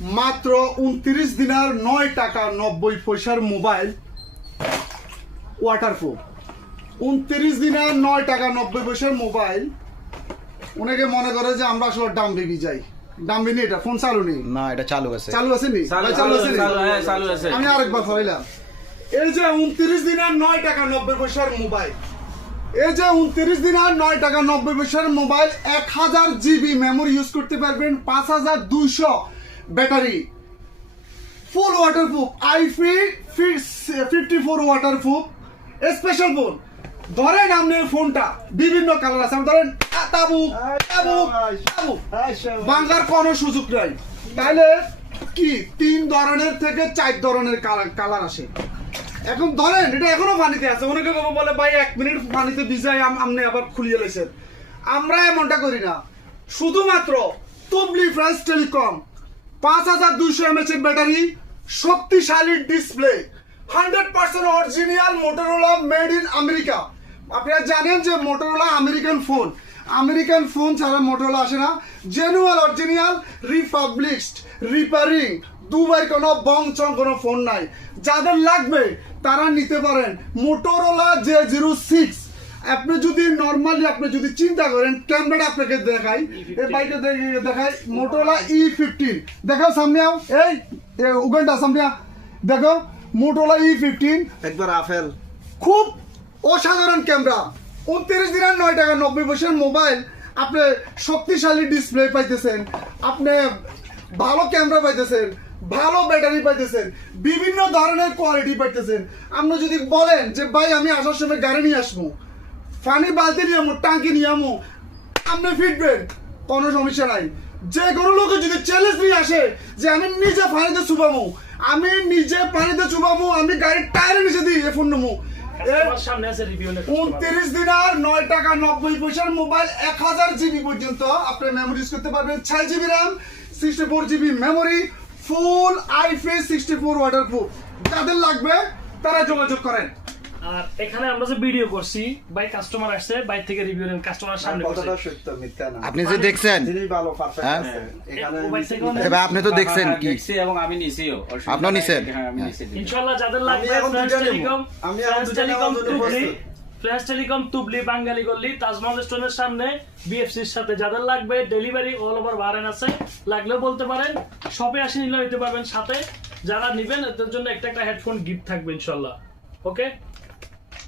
মাত্র 29 দিনার 9 টাকা 90 পয়সার মোবাইল ওয়াটারপ্রুফ। 29 দিনার 9 টাকা 90 পয়সার মোবাইল। অনেকে মনে করে যে আমরা আসলে ডাম্বি যাই, ডাম্বি নেই, এটা ফোন চালু নেই। না, এটা চালু আছে। চালু আছে নি? চালু আছে। আমি আরেকবার ধরাইলাম। এই যে 29 দিনার 9 টাকা 90 পয়সার মোবাইল, এই যে 29 দিনার 9 টাকা 90 পয়সার মোবাইল, 1000 জিবি মেমোরি ইউজ করতে পারবেন, 5200 ব্যাটারি, ফুল waterproof, IP54 waterproof, special phone. ধরেন আপনার ফোনটা বিভিন্ন কালার আছে, ধরেন বাংলার কোনো সুযোগ নাই, তাহলে কি 3 ধরনের থেকে 4 ধরনের কালার আসে। এখন ধরেন এটা এখনো পানিতে আছে, অনেকে বলে ভাই 1 মিনিট পানিতে ভিজাই আপনি আবার খুলিয়ে লেছেন। আমরা এমনটা করি না, শুধুমাত্র তুবলি ফ্রেশ টেলিকম, 5200 mAh ব্যাটারি, শক্তিশালী display, 100% original Motorola, made in America. আপনারা জানেন যে মোটরোলা আমেরিকান ফোন ছাড়া মোটরোলা আসে না। জেনুয়াল অরিজিনাল, রিপাবলিশড, রিপেয়ারিং, দুবাই কোনো বংচং কোনো ফোন নাই। যাদের লাগবে তারা নিতে পারেন মোটরোলা J06। আপনি যদি নর্মালি আপনি যদি চিন্তা করেন, ক্যামেরাটা আপনাকে দেখাই, এই বাইকে দেখাই, মোটরোলা E15 দেখাও সামনে, আও এই উগান্ডা সামনে দেখো, মোটরোলা E15 একবার আপেল, খুব অসাধারণ ক্যামেরা। 29 দিনের 9 টাকা 90 পয়সার মোবাইল, আপনি শক্তিশালী ডিসপ্লে পাইতেছেন, আপনি ভালো ক্যামেরা পাইতেছেন, ভালো ব্যাটারি পাইতেছেন, বিভিন্ন ধরনের কোয়ালিটি পাইতেছেন। আপনি যদি বলেন যে ভাই আমি আসার সময় গাড়ি নিয়ে আসবো, পানি বালতি নিয়ে আমো, টাঙ্কি নিয়ে আমো, আপনি ফিটবেন, কোনো সমস্যা নাই। যে কোনো লোকে যদি চ্যালেঞ্জ নিয়ে আসে যে আমি নিজে পানিতে চুবামো, আমি নিজে পানিতে চুবামো, আমি গাড়ির টায়ারের নিচে দিই এ ফোন নেবো। 29 দিনার 9 টাকা 90 পয়সার মোবাইল, 1000 জিবি পর্যন্ত আপনি মেমোরি ইউজ করতে পারবেন, 6 জিবি র্যাম, 64 জিবি মেমোরি, ফুল IP64 ওয়াটারপ্রুফ। যাদের লাগবে তারা যোগাযোগ করেন। আর এখানে আমরা যে ভিডিও করছি, ভাই কাস্টমার আসছে, বাইরে থেকে রিভিউ নেন, কাস্টমার সামনে কথাটা বসে। সত্য, মিথ্যা না। আপনি যে দেখছেন জিনিস ভালো, পারফেক্ট হ্যাঁ? আছে। এখানে ও ভাই থেকে এবার আপনি তো দেখছেন কি? দেখছি এবং আমি নিছিও। আপনিও নিছেন? হ্যাঁ, আমি নিছি। ইনশাআল্লাহ যাদের লাগবে, এখন ফ্রেশ দুইটা নেবো। টেলিকম, আমি এখন ফ্রেশ দুইটা টেলিকম নেওয়ার জন্য তুবলি, প্রস্তুত। ফ্রেশ টেলিকম তুবলি, বাঙালি গল্লি, তাজমহল স্টোনের সামনে, বিএফসির সাথে। যাদের লাগবে ডেলিভারি অল ওভার বারেন আছে, লাগলেও বলতে পারেন, শপে আসে নিলেও নিতে পারবেন। সাথে যারা নেবেন এদের জন্য একটা হেডফোন গিফট থাকবে ইনশাআল্লাহ। ওকে।